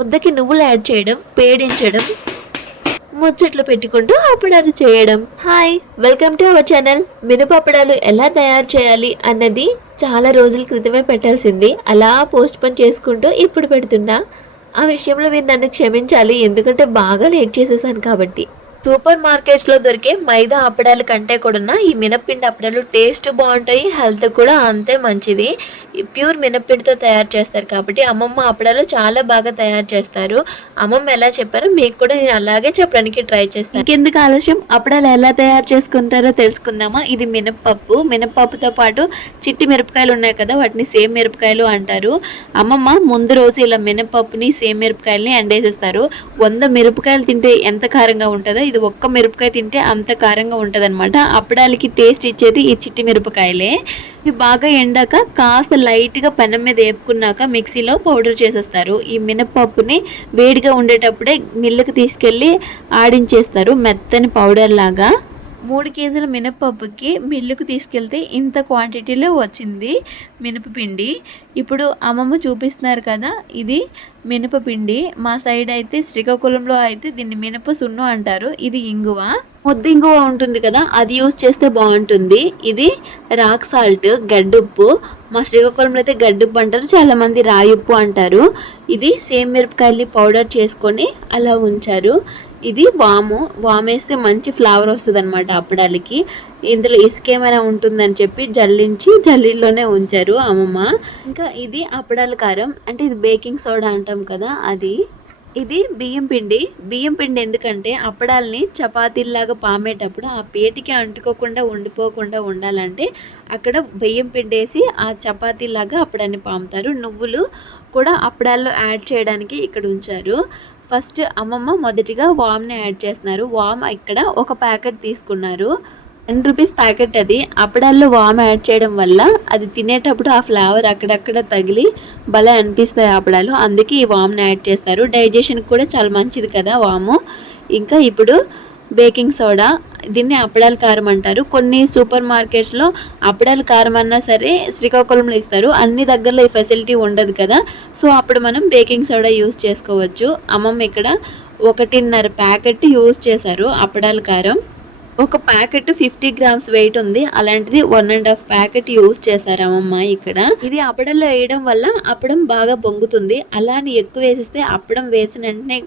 ముద్దకి నువ్వులు యాడ్ చేయడం పేడించడం ముచ్చట్లు పెట్టుకుంటూ అప్పడాలు చేయడం. Hi welcome to our channel మినపప్పడాలు ఎలా తయారు చేయాలి అన్నది చాలా రోజుల క్రితమే పెట్టాల్సింది. అలా పోస్ట్ పోన్ చేసుకుంటూ ఇప్పుడు పెడుతున్నా. ఆ విషయంలో మీరు నన్ను క్షమించాలి ఎందుకంటే బాగా లేట్ చేసేసాను కాబట్టి. సూపర్ మార్కెట్స్లో దొరికే మైదా అప్పడాల కంటే కూడా ఈ మినప్పిండి అప్పడాలు టేస్ట్ బాగుంటాయి హెల్త్ కూడా అంతే మంచిది. ప్యూర్ మినప్పిండితో తయారు చేస్తారు కాబట్టి అమ్మమ్మ అప్పడాలు చాలా బాగా తయారు చేస్తారు. అమ్మమ్మ ఎలా చెప్పారో మీకు కూడా నేను అలాగే చెప్పడానికి ట్రై చేస్తాను. ఇంకెందుకు ఆలస్యం? అప్పడాలు ఎలా తయారు చేసుకుంటారో తెలుసుకుందామా? ఇది మినప్పప్పు. మినప్పప్పుతో పాటు చిట్టి మిరపకాయలు ఉన్నాయి కదా వాటిని సేమ్ మిరపకాయలు అంటారు. అమ్మమ్మ ముందు రోజు ఇలా మినపప్పుని సేమ్ మిరపకాయలని ఎండేసేస్తారు. వంద మిరపకాయలు తింటే ఎంత కారంగా ఉంటుందో ఇది ఒక్క మిరపకాయ తింటే అంత కారంగా ఉంటుంది అనమాట అప్పడాలకి టేస్ట్ ఇచ్చేది ఈ చిట్టి మిరపకాయలే. ఇవి బాగా ఎండాక కాస్త లైట్గా పెనం మీద వేపుకున్నాక మిక్సీలో పౌడర్ చేసేస్తారు. ఈ మినపప్పుని వేడిగా ఉండేటప్పుడే మిల్లుకి తీసుకెళ్ళి ఆడించేస్తారు మెత్తని పౌడర్ లాగా. మూడు కేజీల మినపప్పుకి మిల్లుకు తీసుకెళ్తే ఇంత క్వాంటిటీలో వచ్చింది మినపపిండి. ఇప్పుడు అమ్మమ్మ చూపిస్తున్నారు కదా ఇది మినపపిండి. మా సైడ్ అయితే శ్రీకాకుళంలో అయితే దీన్ని మినప సున్ను అంటారు. ఇది ఇంగువ. ముద్ద ఇంగువ ఉంటుంది కదా అది యూస్ చేస్తే బాగుంటుంది. ఇది రాక్ సాల్ట్ గడ్డుప్పు. మా శ్రీకాకుళంలో అయితే గడ్డుప్పు అంటారు చాలామంది రాయుప్పు అంటారు. ఇది సేమ్ మిరపకాయల్ని పౌడర్ చేసుకొని అలా ఉంచారు. ఇది వాము వాము వేస్తే మంచి ఫ్లేవర్ వస్తుంది అనమాట అప్పడాలకి. ఇందులో ఇసుక ఏమైనా ఉంటుందని చెప్పి జల్లించి జల్లీల్లోనే ఉంచారు అమ్మమ్మ. ఇంకా ఇది అప్పడాల కారం అంటే ఇది బేకింగ్ సోడా అంటాం కదా అది. ఇది బియ్యం పిండి. బియ్యం పిండి ఎందుకంటే అప్పడాలని చపాతీల్లాగా పామేటప్పుడు ఆ పేటికి అంటుకోకుండా ఉండిపోకుండా ఉండాలంటే అక్కడ బియ్యం పిండి వేసి ఆ చపాతీలాగా అప్పడాన్ని పాముతారు. నువ్వులు కూడా అప్పడాల్లో యాడ్ చేయడానికి ఇక్కడ ఉంచారు. ఫస్ట్ అమ్మమ్మ మొదటిగా వామ్ని యాడ్ చేస్తున్నారు. వామ్ ఇక్కడ ఒక ప్యాకెట్ తీసుకున్నారు. టెన్ రూపీస్ ప్యాకెట్ అది. అప్పడాల్లో వామ్ యాడ్ చేయడం వల్ల అది తినేటప్పుడు ఆ ఫ్లేవర్ అక్కడక్కడ తగిలి భలే అనిపిస్తాయి అప్పడాలు. అందుకే ఈ వామ్ని యాడ్ చేస్తారు. డైజెషన్ కూడా చాలా మంచిది కదా వాము. ఇంకా ఇప్పుడు బేకింగ్ సోడా దీన్ని అప్పడాల కారం అంటారు. కొన్ని సూపర్ మార్కెట్స్లో అప్పడాల కారం అన్నా సరే శ్రీకాకుళంలో ఇస్తారు. అన్ని దగ్గరలో ఈ ఫెసిలిటీ ఉండదు కదా. సో అప్పుడు మనం బేకింగ్ సోడా యూస్ చేసుకోవచ్చు. అమ్మమ్మ ఇక్కడ ఒకటిన్నర ప్యాకెట్ యూస్ చేశారు అప్పడాల కారం. ఒక ప్యాకెట్ ఫిఫ్టీ గ్రామ్స్ వెయిట్ ఉంది. అలాంటిది one and half packet use చేశారు ఇక్కడ. ఇది అప్పడంలో వేయడం వల్ల అప్పడం బాగా పొంగుతుంది అలాని ఎక్కువ వేసిస్తే అప్పడం వేసిన వెంటనే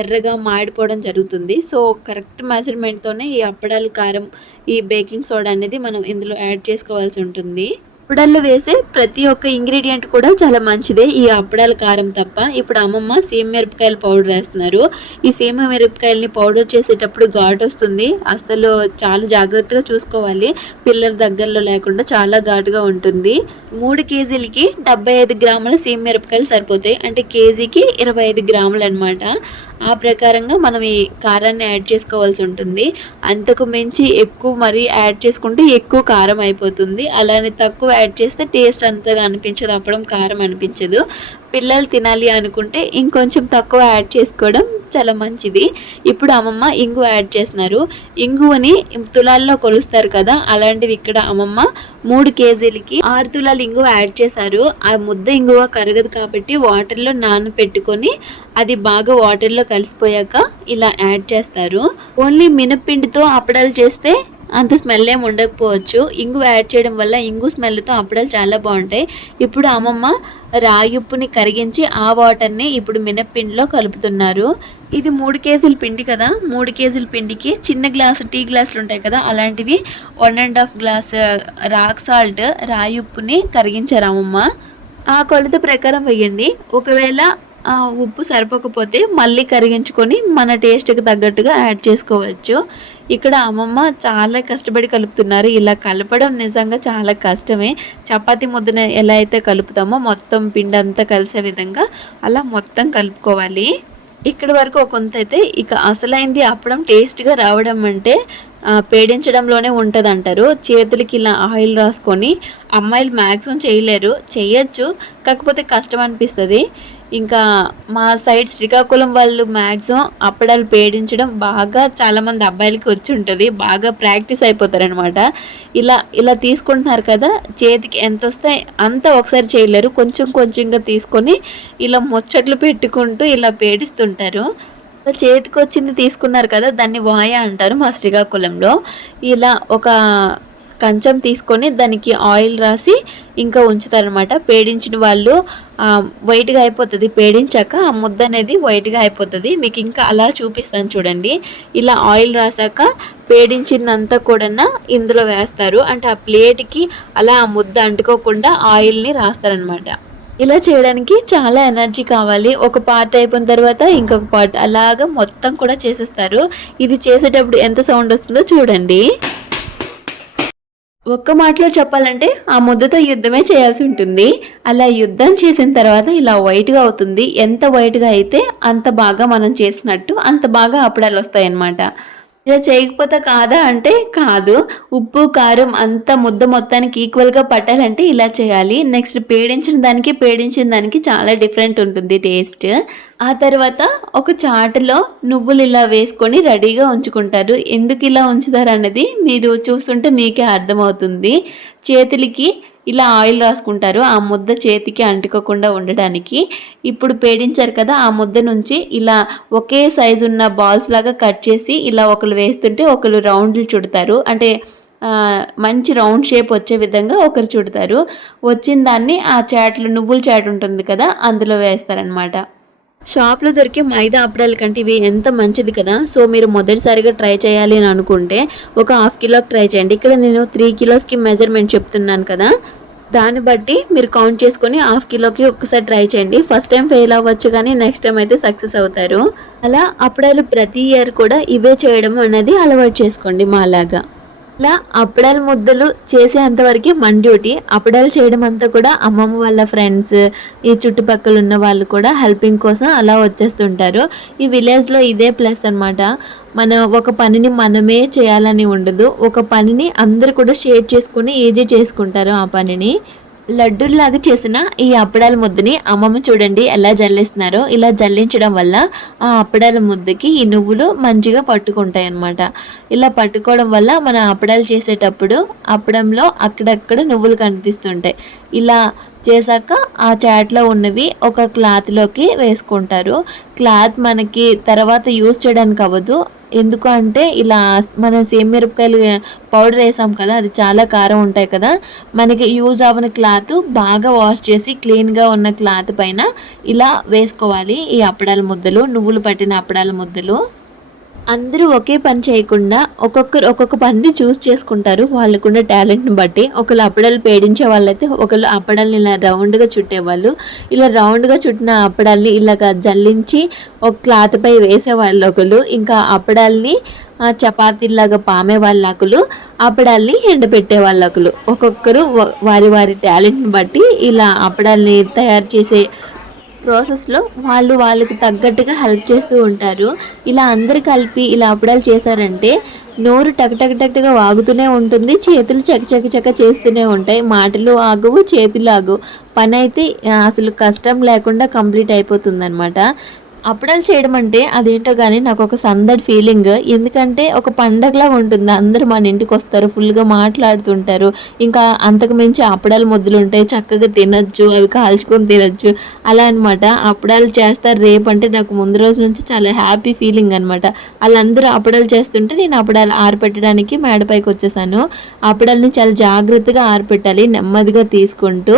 ఎర్రగా మాడిపోవడం జరుగుతుంది. సో కరెక్ట్ మెజర్మెంట్తోనే ఈ అప్పడాలు కారం ఈ బేకింగ్ సోడా అనేది మనం ఇందులో యాడ్ చేసుకోవాల్సి ఉంటుంది. అప్పడాల్లో వేసే ప్రతి ఒక్క ఇంగ్రీడియంట్ కూడా చాలా మంచిదే. ఈ అప్పడాల కారం తప్ప. ఇప్పుడు అమ్మమ్మ సేమ్ మిరపకాయల పౌడర్ వేస్తున్నారు. ఈ సేమ్ మిరపకాయలని పౌడర్ చేసేటప్పుడు ఘాటు వస్తుంది. అసలు చాలా జాగ్రత్తగా చూసుకోవాలి. పిల్లల దగ్గరలో లేకుండా చాలా ఘాటుగా ఉంటుంది. మూడు కేజీలకి డెబ్బై ఐదు గ్రాముల సేమ్ మిరపకాయలు సరిపోతాయి. అంటే కేజీకి ఇరవై ఐదు గ్రాములు అనమాట ఆ ప్రకారంగా మనం ఈ కారాన్ని యాడ్ చేసుకోవాల్సి ఉంటుంది. అంతకు మించి ఎక్కువ మరీ యాడ్ చేసుకుంటే ఎక్కువ కారం అయిపోతుంది. అలానే తక్కువ యాడ్ చేస్తే టేస్ట్ అంతగా అనిపించదు అప్పడం కారం అనిపించదు. పిల్లలు తినాలి అనుకుంటే ఇంకొంచెం తక్కువ యాడ్ చేసుకోవడం చాలా మంచిది. ఇప్పుడు అమ్మమ్మ ఇంగు యాడ్ చేస్తున్నారు. ఇంగువని తులాల్లో కొలుస్తారు కదా అలాంటివి ఇక్కడ అమ్మమ్మ మూడు కేజీలకి ఆరు తులాలు ఇంగువ యాడ్ చేశారు. ఆ ముద్ద ఇంగువ కరగదు కాబట్టి వాటర్లో నానపెట్టుకొని అది బాగా వాటర్లో కలిసిపోయాక ఇలా యాడ్ చేస్తారు. ఓన్లీ మినప్పిండితో అప్పడాలు చేస్తే అంత స్మెల్ ఏమి ఉండకపోవచ్చు. ఇంగు యాడ్ చేయడం వల్ల ఇంగు స్మెల్తో అప్పడాలు చాలా బాగుంటాయి. ఇప్పుడు అమ్మమ్మ రాయుప్పుని కరిగించి ఆ వాటర్ని ఇప్పుడు మినప్పిండిలో కలుపుతున్నారు. ఇది మూడు కేజీల పిండి కదా. మూడు కేజీల పిండికి చిన్న గ్లాసు టీ గ్లాసులు ఉంటాయి కదా. అలాంటివి one and half glass rock salt రాయి ఉప్పుని కరిగించారు అమ్మమ్మ. ఆ కొలత ప్రకారం వేయండి ఒకవేళ ఉప్పు సరిపోకపోతే మళ్ళీ కరిగించుకొని మన టేస్ట్కి తగ్గట్టుగా యాడ్ చేసుకోవచ్చు. ఇక్కడ అమ్మమ్మ చాలా కష్టపడి కలుపుతున్నారు. ఇలా కలపడం నిజంగా చాలా కష్టమే. చపాతి ముద్దన ఎలా అయితే కలుపుతామో మొత్తం పిండి అంతా కలిసే విధంగా అలా మొత్తం కలుపుకోవాలి. ఇక్కడ వరకు కొంత అయితే ఇక అసలైంది అప్పడం టేస్ట్గా రావడం అంటే పేడించడంలోనే ఉంటుంది అంటారు చేతులకి ఇలా ఆయిల్ రాసుకొని అమ్మాయిలు మ్యాక్సిమం చేయలేరు. చేయొచ్చు. కాకపోతే కష్టం అనిపిస్తుంది. ఇంకా మా సైడ్ శ్రీకాకుళం వాళ్ళు మ్యాక్సిమం అప్పడాలు పేడించడం బాగా చాలామంది అబ్బాయిలకి వచ్చి ఉంటుంది. బాగా ప్రాక్టీస్ అయిపోతారనమాట ఇలా ఇలా తీసుకుంటున్నారు కదా చేతికి ఎంత వస్తే అంత ఒకసారి చేయలేరు. కొంచెం కొంచెంగా తీసుకొని ఇలా ముచ్చట్లు పెట్టుకుంటూ ఇలా పేడిస్తుంటారు. చేతికి వచ్చింది తీసుకున్నారు కదా దాన్ని వాయ అంటారు మా శ్రీకాకుళంలో. ఇలా ఒక కంచం తీసుకొని దానికి ఆయిల్ రాసి ఇంకా ఉంచుతారనమాట పేడించిన వాళ్ళు వైట్గా అయిపోతుంది. పేడించాక ఆ ముద్ద అనేది వైట్గా అయిపోతుంది. మీకు ఇంకా అలా చూపిస్తాను చూడండి. ఇలా ఆయిల్ రాసాక పేడించిందంతా కూడా ఇందులో వేస్తారు. అంటే ఆ ప్లేట్కి అలా ఆ ముద్ద అంటుకోకుండా ఆయిల్ని రాస్తారనమాట ఇలా చేయడానికి చాలా ఎనర్జీ కావాలి. ఒక పార్ట్ అయిపోయిన తర్వాత ఇంకొక పార్ట్. అలాగా మొత్తం కూడా చేసేస్తారు. ఇది చేసేటప్పుడు ఎంత సౌండ్ వస్తుందో చూడండి. ఒక్క మాటలో చెప్పాలంటే ఆ ముద్దతో యుద్ధమే చేయాల్సి ఉంటుంది. అలా యుద్ధం చేసిన తర్వాత ఇలా వైట్గా అవుతుంది. ఎంత వైట్గా అయితే అంత బాగా మనం చేసినట్టు అంత బాగా అప్పడాలు వస్తాయన్నమాట. ఇలా చేయకపోతే కాదా అంటే కాదు. ఉప్పు కారం అంత ముద్ద మొత్తానికి ఈక్వల్గా పట్టాలంటే ఇలా చేయాలి. నెక్స్ట్ పేడించిన దానికి పేడించిన దానికి చాలా డిఫరెంట్ ఉంటుంది టేస్ట్ ఆ తర్వాత ఒక చాటులో నువ్వులు ఇలా వేసుకొని రెడీగా ఉంచుకుంటారు. ఎందుకు ఇలా ఉంచుతారు అన్నది మీరు చూస్తుంటే మీకే అర్థమవుతుంది. చేతులకి ఇలా ఆయిల్ రాసుకుంటారు. ఆ ముద్ద చేతికి అంటుకోకుండా ఉండడానికి. ఇప్పుడు పేడించారు కదా ఆ ముద్ద నుంచి ఇలా ఒకే సైజు ఉన్న బాల్స్ లాగా కట్ చేసి ఇలా ఒకరు వేస్తుంటే ఒకరు రౌండ్లు చుడతారు. అంటే మంచి రౌండ్ షేప్ వచ్చే విధంగా ఒకరు చుడతారు. వచ్చిన దాన్ని ఆ చాట్లు నువ్వుల చాట్ ఉంటుంది కదా అందులో వేస్తారనమాట షాప్లో దొరికే మైదా అప్పడాల కంటే ఇవి ఎంత మంచిది కదా? సో మీరు మొదటిసారిగా ట్రై చేయాలి అని అనుకుంటే ఒక హాఫ్ కిలోకి ట్రై చేయండి. ఇక్కడ నేను త్రీ కిలోస్కి మెజర్మెంట్ చెప్తున్నాను కదా. దాన్ని బట్టి మీరు కౌంట్ చేసుకొని హాఫ్ కిలోకి ఒక్కసారి ట్రై చేయండి. ఫస్ట్ టైం ఫెయిల్ అవ్వచ్చు కానీ నెక్స్ట్ టైం అయితే సక్సెస్ అవుతారు. అలా అప్పడాలు ప్రతి ఇయర్ కూడా ఇవే చేయడం అనేది అలవాటు చేసుకోండి మాలాగా. ఇలా అప్పడాల ముద్దలు చేసేంతవరకు మన డ్యూటీ. అప్పడాలు చేయడం అంతా కూడా అమ్మమ్మ వాళ్ళ ఫ్రెండ్స్ ఈ చుట్టుపక్కల ఉన్న వాళ్ళు కూడా హెల్పింగ్ కోసం అలా వచ్చేస్తుంటారు. ఈ విలేజ్లో ఇదే ప్లస్ అనమాట మన ఒక పనిని మనమే చేయాలని ఉండదు. ఒక పనిని అందరు కూడా షేర్ చేసుకుని ఈజీ చేసుకుంటారు ఆ పనిని. లడ్డూలాగా చేసిన ఈ అప్పడాల ముద్దని అమ్మమ్మ చూడండి ఎలా జల్లిస్తున్నారో. ఇలా జల్లించడం వల్ల ఆ అప్పడాల ముద్దకి ఈ నువ్వులు మంచిగా పట్టుకుంటాయి అన్నమాట ఇలా పట్టుకోవడం వల్ల మన అప్పడాలు చేసేటప్పుడు అప్పడంలో అక్కడక్కడ నువ్వులు కనిపిస్తుంటాయి. ఇలా చేశాక ఆ చాట్లో ఉన్నవి ఒక క్లాత్లోకి వేసుకుంటారు. క్లాత్ మనకి తర్వాత యూస్ చేయడానికి అవ్వదు. ఎందుకు అంటే ఇలా మన మిరపకాయలు పౌడర్ వేసాం కదా అది చాలా కారం ఉంటాయి కదా మనకి యూజ్ అవ్వని క్లాత్ బాగా వాష్ చేసి క్లీన్గా ఉన్న క్లాత్ పైన ఇలా వేసుకోవాలి. ఈ అప్పడాల ముద్దలు నువ్వులు పట్టిన అప్పడాల ముద్దలు. అందరూ ఒకే పని చేయకుండా ఒక్కొక్కరు ఒక్కొక్క పనిని చూస్ చేసుకుంటారు. వాళ్ళకున్న టాలెంట్ని బట్టి ఒకళ్ళు అప్పడాలు పేడించే వాళ్ళైతే ఒకళ్ళు అప్పడాలని ఇలా రౌండ్గా చుట్టేవాళ్ళు. ఇలా రౌండ్గా చుట్టిన అప్పడాల్ని ఇలాగ జల్లించి ఒక క్లాత్పై వేసేవాళ్ళు వేసే వాళ్ళు ఇంకా అప్పడాల్ని చపాతీలాగా పామే వాళ్ళకులు అప్పడాల్ని ఎండబెట్టే వాళ్ళకులు ఒక్కొక్కరు వారి వారి టాలెంట్ని బట్టి ఇలా అప్పడాల్ని తయారు చేసే ప్రాసెస్లో వాళ్ళు వాళ్ళకి తగ్గట్టుగా హెల్ప్ చేస్తూ ఉంటారు. ఇలా అందరు కలిపి ఇలా అప్పడాలు చేశారంటే నోరు టక్ టక్ టక్గా వాగుతూనే ఉంటుంది. చేతులు చక చక చక చేస్తూనే ఉంటాయి. మాటలు ఆగవు చేతులు ఆగవు. పని అయితే అసలు కష్టం లేకుండా కంప్లీట్ అయిపోతుంది అనమాట అప్పడాలు చేయడం అంటే అదేంటో కానీ నాకు ఒక సందడి ఫీలింగ్ ఎందుకంటే ఒక పండగలా ఉంటుంది. అందరూ మన ఇంటికి వస్తారు. ఫుల్గా మాట్లాడుతుంటారు. ఇంకా అంతకు మించి అప్పడాలు ముద్దలు ఉంటాయి చక్కగా తినచ్చు. అవి కాల్చుకొని తినొచ్చు. అలా అనమాట అప్పడాలు చేస్తారు రేపు అంటే నాకు ముందు రోజు నుంచి చాలా హ్యాపీ ఫీలింగ్ అనమాట వాళ్ళందరూ అప్పడాలు చేస్తుంటే నేను అప్పడాలు ఆరిపెట్టడానికి మేడపైకి వచ్చేసాను. అప్పడాలని చాలా జాగ్రత్తగా ఆరిపెట్టాలి. నెమ్మదిగా తీసుకుంటూ.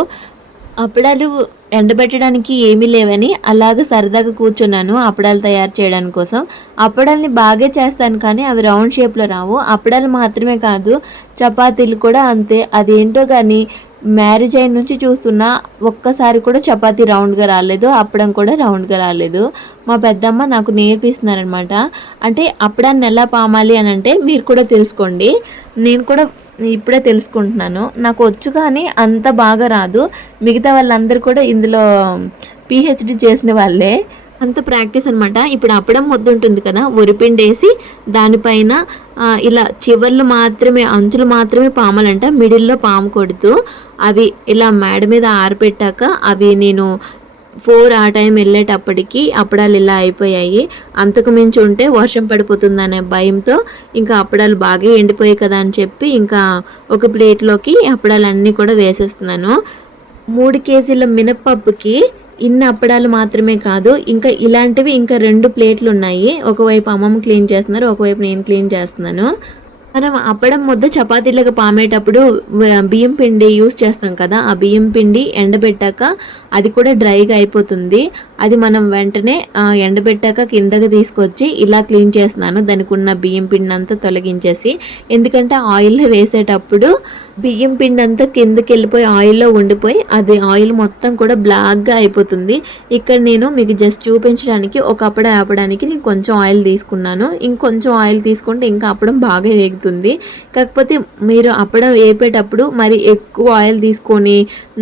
అప్పడాలు ఎండబెట్టడానికి ఏమీ లేవని అలాగ సరదాగా కూర్చున్నాను అప్పడాలు తయారు చేయడానికి కోసం. అప్పడాలని బాగా చేస్తాను కానీ అవి రౌండ్ షేప్లో రావు. అప్పడాలు మాత్రమే కాదు చపాతీలు కూడా అంతే. అదేంటో కానీ మ్యారేజ్ అయిన నుంచి చూస్తున్నా ఒక్కసారి కూడా చపాతీ రౌండ్గా రాలేదు అప్పడం కూడా రౌండ్గా రాలేదు. మా పెద్దమ్మ నాకు నేర్పిస్తున్నారనమాట. అంటే అప్పడాన్ని ఎలా పామాలి అని అంటే మీరు కూడా తెలుసుకోండి. నేను కూడా ఇప్పుడే తెలుసుకుంటున్నాను. నాకు వచ్చు కానీ అంత బాగా రాదు. మిగతా వాళ్ళందరూ కూడా ఇందులో పిహెచ్డి చేసిన వాళ్ళే. అంత ప్రాక్టీస్ అనమాట ఇప్పుడు అప్పడం ముద్ద ఉంటుంది కదా వరిపిండి వేసి దానిపైన ఇలా చివర్లు మాత్రమే అంచులు మాత్రమే పామాలంట మిడిల్లో పాము కొడుతూ అవి ఇలా మేడ మీద ఆరిపెట్టాక అవి నేను ఫోర్ ఆ టైం వెళ్ళేటప్పటికి అప్పడాలు ఇలా అయిపోయాయి. అంతకు మించి ఉంటే వర్షం పడిపోతుందనే భయంతో ఇంకా అప్పడాలు బాగా ఎండిపోయాయి కదా అని చెప్పి ఇంకా ఒక ప్లేట్లోకి అప్పడాలు అన్నీ కూడా వేసేస్తున్నాను. మూడు కేజీల మినప్పప్పుకి ఇన్ని అప్పడాలు మాత్రమే కాదు ఇంకా ఇలాంటివి ఇంకా రెండు ప్లేట్లు ఉన్నాయి. ఒకవైపు అమ్మమ్మ క్లీన్ చేస్తున్నారు ఒకవైపు నేను క్లీన్ చేస్తున్నాను. మనం అప్పడం ముద్ద చపాతీలకు పామేటప్పుడు బియ్యం పిండి యూస్ చేస్తాం కదా ఆ బియ్యం పిండి ఎండబెట్టాక అది కూడా డ్రైగా అయిపోతుంది. అది మనం వెంటనే ఎండబెట్టాక కిందకి తీసుకొచ్చి ఇలా క్లీన్ చేస్తున్నాను. దానికి ఉన్న బియ్యం పిండి అంతా తొలగించేసి ఎందుకంటే ఆయిల్ వేసేటప్పుడు బియ్యం పిండి అంతా కిందకి వెళ్ళిపోయి ఆయిల్లో ఉండిపోయి అది ఆయిల్ మొత్తం కూడా బ్లాక్గా అయిపోతుంది. ఇక్కడ నేను మీకు జస్ట్ చూపించడానికి ఒక అప్పడం ఆపడానికి నేను కొంచెం ఆయిల్ తీసుకున్నాను. ఇంకొంచెం ఆయిల్ తీసుకుంటే ఇంకా అప్పడం బాగా వేగుతుంది కాకపోతే మీరు అప్పడం వేపేటప్పుడు మరి ఎక్కువ ఆయిల్ తీసుకొని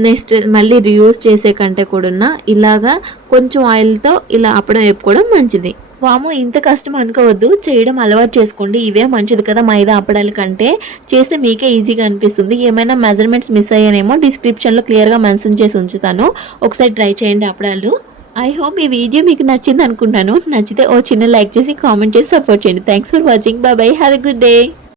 నెక్స్ట్ మళ్ళీ రియూజ్ చేసే కంటే కూడా ఇలాగా కొంచెం ఆయిల్తో ఇలా అప్పడం వేపుకోవడం మంచిది. వాము ఇంత కష్టం అనుకోవద్దు. చేయడం అలవాటు చేసుకోండి. ఇవే మంచిది కదా మైదా అప్పడాల కంటే. చేస్తే మీకే ఈజీగా అనిపిస్తుంది. ఏమైనా మెజర్మెంట్స్ మిస్ అయ్యానేమో డిస్క్రిప్షన్లో క్లియర్గా మెన్షన్ చేసి ఉంచుతాను. ఒకసారి ట్రై చేయండి అప్పడాలు. ఐ హోప్ ఈ వీడియో మీకు నచ్చింది అనుకుంటాను నచ్చితే ఓ చిన్న లైక్ చేసి కామెంట్ చేసి సపోర్ట్ చేయండి. Thanks for watching bye have a good day